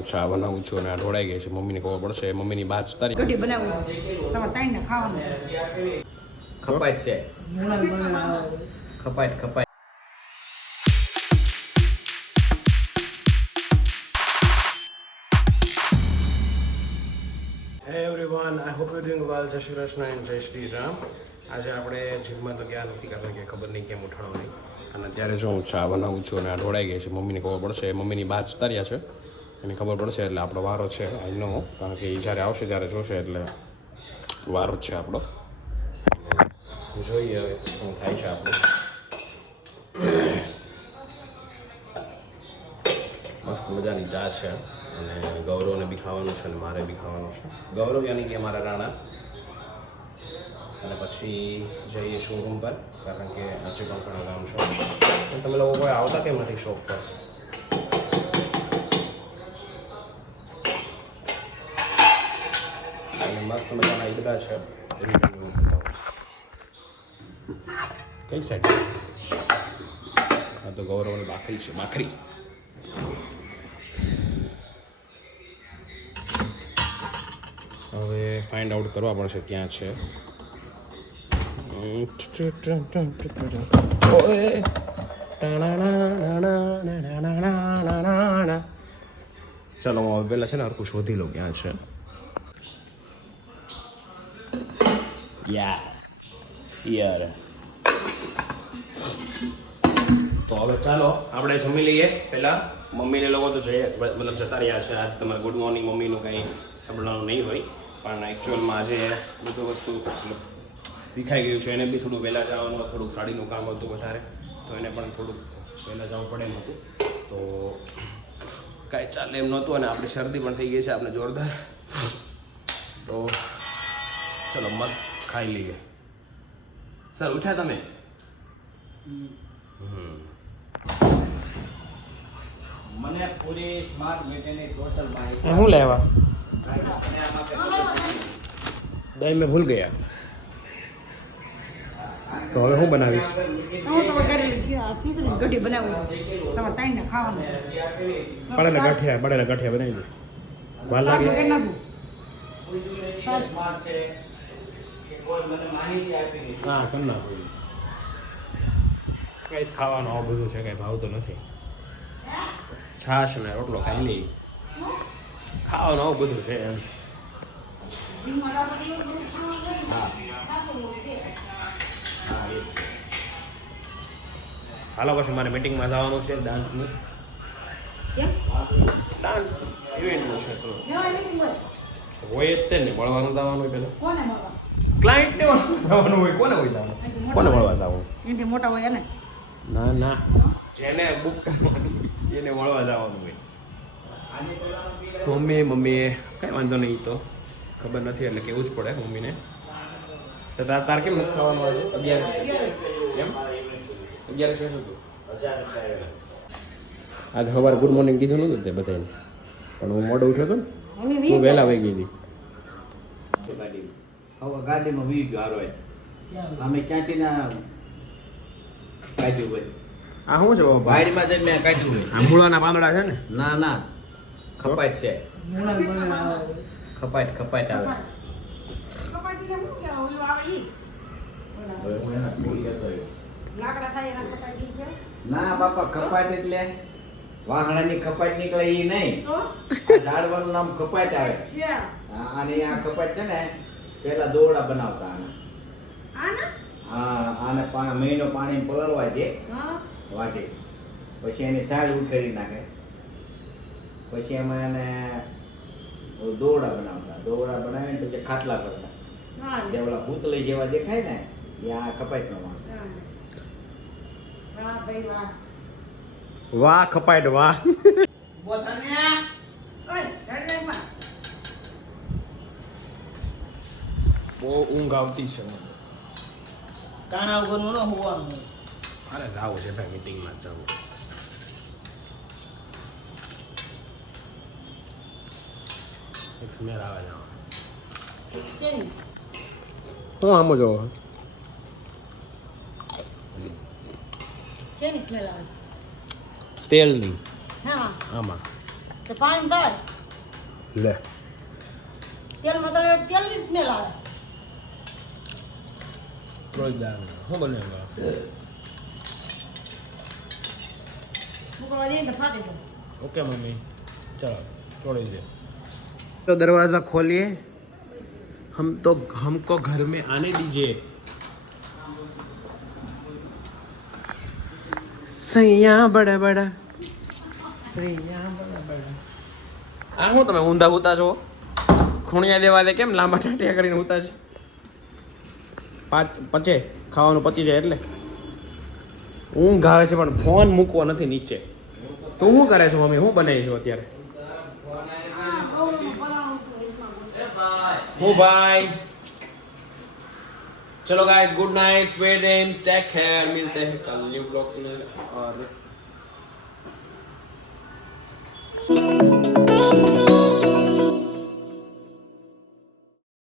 હું ચા બનાવું છું અને આ ઢોળાઈ ગઈ છે. મમ્મીને ખબર પડશે, મમ્મીની બાત તારી કઢી બનાવું તમારે તાઈને ખાવાનું ખપાટ છે ખપાટ Hey everyone, I hope you're doing well. જય શ્રી કૃષ્ણ and જય શ્રી રામ. આજે આપણે જીમમાં તો ગયા નથી કારણ કે ખબર નહીં કેમ ઉઠાણો નહીં. અને અત્યારે જો હું ચા બનાવું છું અને આ ઢોળાઈ ગઈ છે. મમ્મીને ખબર પડશે, મમ્મીની બાત ઉતાર્યા છે એને ખબર પડશે એટલે આપણો વારો છે. આઈ નો, કારણ કે એ જ્યારે આવશે ત્યારે જોશે એટલે વારો જ છે આપણો. જોઈએ હવે શું થાય છે આપણું. મસ્ત મજાની ચા છે અને ગૌરવને બી ખાવાનું છે અને મારે બી ખાવાનું છે. ગૌરવ યાની કે મારા રાણા. અને પછી જઈએ શોરૂમ પર કારણ કે આજે પણ ઘણા કામ છે. પણ તમે લોકો કોઈ આવતા કેમ નથી શોપ પર? અને મસ્ત મજાના ઈદડા છે. કઈ સાઈડ? હા તો ગૌરવની ભાખરી છે, ભાખરી. હવે ફાઇન્ડ આઉટ કરવા પડશે ક્યાં છે. ચાલો હું પહેલાં છે ને હરખું શોધી લઉં ક્યાં છે. યાર તો હવે ચાલો આપણે જમી લઈએ પહેલાં. મમ્મીને લોકો તો જઈએ મતલબ જતા રહ્યા છે. આજે તમારે ગુડ મોર્નિંગ મમ્મીનું કંઈ સંભળાવાનું નહીં હોય પણ એકચ્યુઅલમાં આજે બધું વસ્તુ વિખાઈ ગયું છે. એને બી થોડું વહેલા જવાનું, થોડુંક સાડીનું કામ હતું વધારે તો એને પણ થોડુંક વહેલા જવું પડે એમ હતું. તો કાંઈ ચાલે એમ નહોતું અને આપણી શરદી પણ થઈ ગઈ છે આપણે જોરદાર. તો ચલો મસ્ત ખાઈ લઈએ. સર ઉઠ્યા તમે? મને પૂરી સ્માર્ટ મીટરની ટોટલ માહિતી શું લેવા દહીં મેં ભૂલ ગયા. તો હવે હું બનાવીશ? હું તમે કરેલી ખીચડી કઢી બનાવું તમારે તાઈને ખાવાનું બળેલા ગાંઠિયા બનાવી દે. વાર લાગે? કરી નાખું સ્માર્ટ છે કે કોઈ મને માહિતી આપી. હા કરી નાખું. કંઈ જ ખાવાનું આવું બધું છે, કંઈ ભાવતું નથી. છાશ ને રોટલો ખાઈ લઈ. ખાવાનું આવું બધું છે એમ. હાલો પછી મારે મીટિંગમાં જવાનું છે ડાન્સની. ડાન્સ ઇવેન્ટનું છે તો હોય જ તે ને મળવાનું જવાનું હોય પહેલાં. કોને મળવા? ક્લાયન્ટને જવાનું હોય. કોને હોય જવાનું? કોને મળવા જવું? એનાથી મોટા હોય એને ના જેને બુક એને મળવા જવાનું હોય. મમ્મીએ કંઈ વાંધો નહીં, તો ખબર નથી એટલે કેવું જ પડે મમ્મીને. તો તાર કેમ નથી ખાવાનું આજે? 11 કેમ 11 શું હતું? આજે સવારે ગુડ મોર્નિંગ કીધું નહોતું તે બધાને, પણ હું મોડો ઉઠ્યો હતો ને, હું વહેલા વહી ગઈ હતી. હવે ગાડીમાં વી ગારો હોય અમે ક્યાંથી ના કાઢ્યું હોય. આ શું છે વાડીમાં જઈને મેં કાઢ્યું હોય. આ મૂળાના પાંદડા છે ને? ના ખપાટ છે ખપાટ આવે. હવે હું એના ફૂલ લેતો આવ્યો. લાકડા થાય એના કપાટી છે ના બાપા ખપાટ એટલે વાહણાની ખપાટ નીકળે એ નહીં. આ ઝાડવાનું નામ ખપાટ આવે. અને આ ખપાટ છે ને પેલા દોરડા બનાવતા આને મહિનો પાણી પલળવા દે વાટે, પછી એની સાલ ઉખેડી નાખે, પછી એમાં એને દોરડા બનાવતા. દોરડા બનાવીને પછી ખાટલા કરતા. જે ઓલા ભૂતળી જેવા દેખાય ને એ આ કપાટનો વાંક. વાહ ખપાટ વાહ. બહુ ઊંઘ આવતી છે. કાણા વગરનું ન હોવાનું. અરે જાવું છે ભાઈ, મીટિંગમાં જ જવું. એક સ્મેલ આવે છે. હું આમ જો શેની સ્મેલ આવે? તેલની હા આમાં તો પાણી તળાય લે તેલમાં તળે તેલની સ્મેલ આવે રોજદાર હું બને ઉકળવા દઈએ તો ફાટી જાય ओके मम्मी चलो छोड़ दीजिए तो दरवाज़ा खोलिए हमको घर में आने दीजिए सैया बड़ा बड़ा सैया बड़ा बड़ा આ હું તમે ઊંધા ઉતા છો ખૂણિયા દેવા દે કેમ લાંબા ટાટિયા કરીને ઉતા છે પચે ખાવાનું પચી જાય એટલે ઊંઘ આવે છે પણ ફોન મૂકવો નથી નીચે તો શું કરે છે મમ્મી શું બનાવી છો અત્યારે હું ભાઈ चलो guys good night sweet dreams take care मिलते हैं कल न्यू ब्लॉग में और